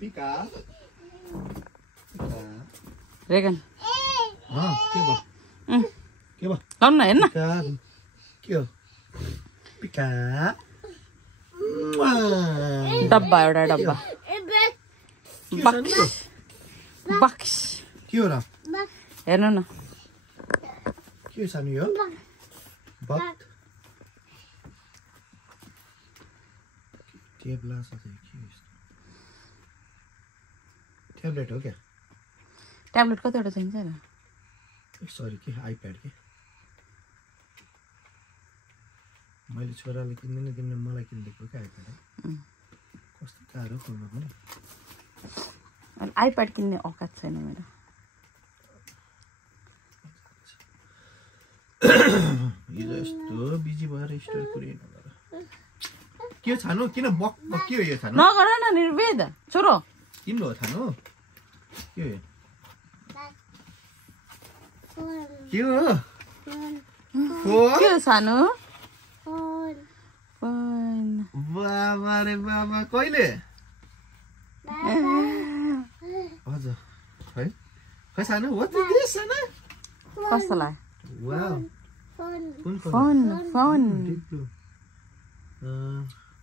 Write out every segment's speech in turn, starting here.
पिका Reagan के भयो लाउनु न हेर्न के हो पिका डब्बा एउटा डब्बा बक्स के हो र हेर्नु न के सानो यो बक टेबला छ के ट्याब्लेट हो क्या ट्याब्लेट कतिवटा चाहिन्छ र सरी के आइप्याड के मैले छोराले किन्दैन तिमीले मलाई किनिदिएको क्या आइप्याड कस्तो गाह्रो खोल्न पनि आइप्याड किन्ने औकात छैन मेरो हिजो यस्तो बिजी भएर स्टोर पुरै नगर के छानु किन बक के हो यो छानु नगर न निर्वेद छोरो किन हो छानु के हो के हो सानो बाबा रे बाबा कहिले हजुर है खै सानो हो त सानो कस्तो लाग्यो वाउ फोन फोन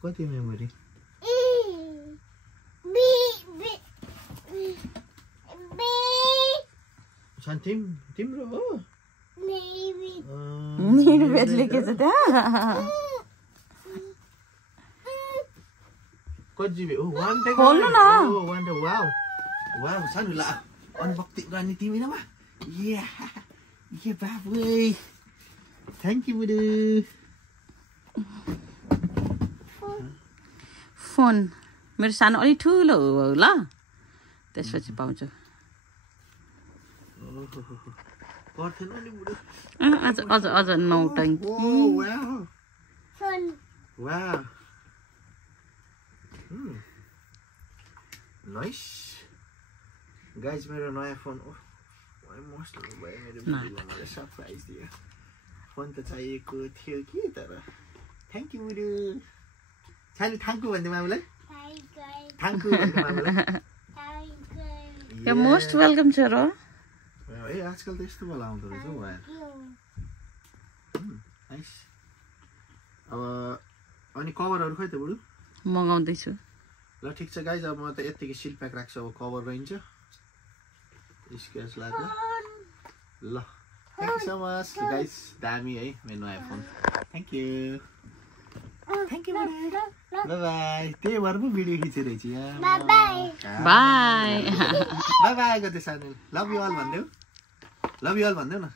कति मेमोरी तिम्रो हो निर्वेद लेखेछ त्यहाँ कति जिबी हो खोल्नु न वाउ वाउ सानो ला अनबक्ति गर्ने तिमी न वा ये बाबु थ्याङ्क यू बुडु फोन मेरो सानो अलि ठुलो हो ल त्यसपछि पाउँछु अझ अझ अझ नौटङ्की नाइस गाइज मेरो नयाँ फोन मस्त भयो मेरो बुढीले सरप्राइज दियो फोन त चाहिएको थियो कि तर थ्याङ्क यू बुढी सानो थ्याङ्कु भन्दै मामुलाई थ्याङ्कु भन्दै मामुलाई मोस्ट वेलकम छ र ए आजकल त यस्तो बेला आउँदो रहेछ हौ नाइस अब अनि कभरहरू खै त बुढु मगाउँदैछु ल ठिक छ गाइज अब म त यतिकै सिल प्याक राख्छु अब कभर रहन्छ स्क्र्याच लाग्यो ल thank you so much guys दामी है मेरो नयाँ phone thank you by by त्यही भएर पो भिडियो खिचेरहेछ यहाँ बाई बाई बाई गर्दै सानो लभ यु अल भन्देऊ लभ यु अल भन्देऊ न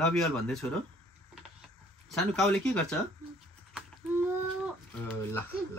लभ यु अल भन्दै छोरो सानो काउले के गर्छ ल ल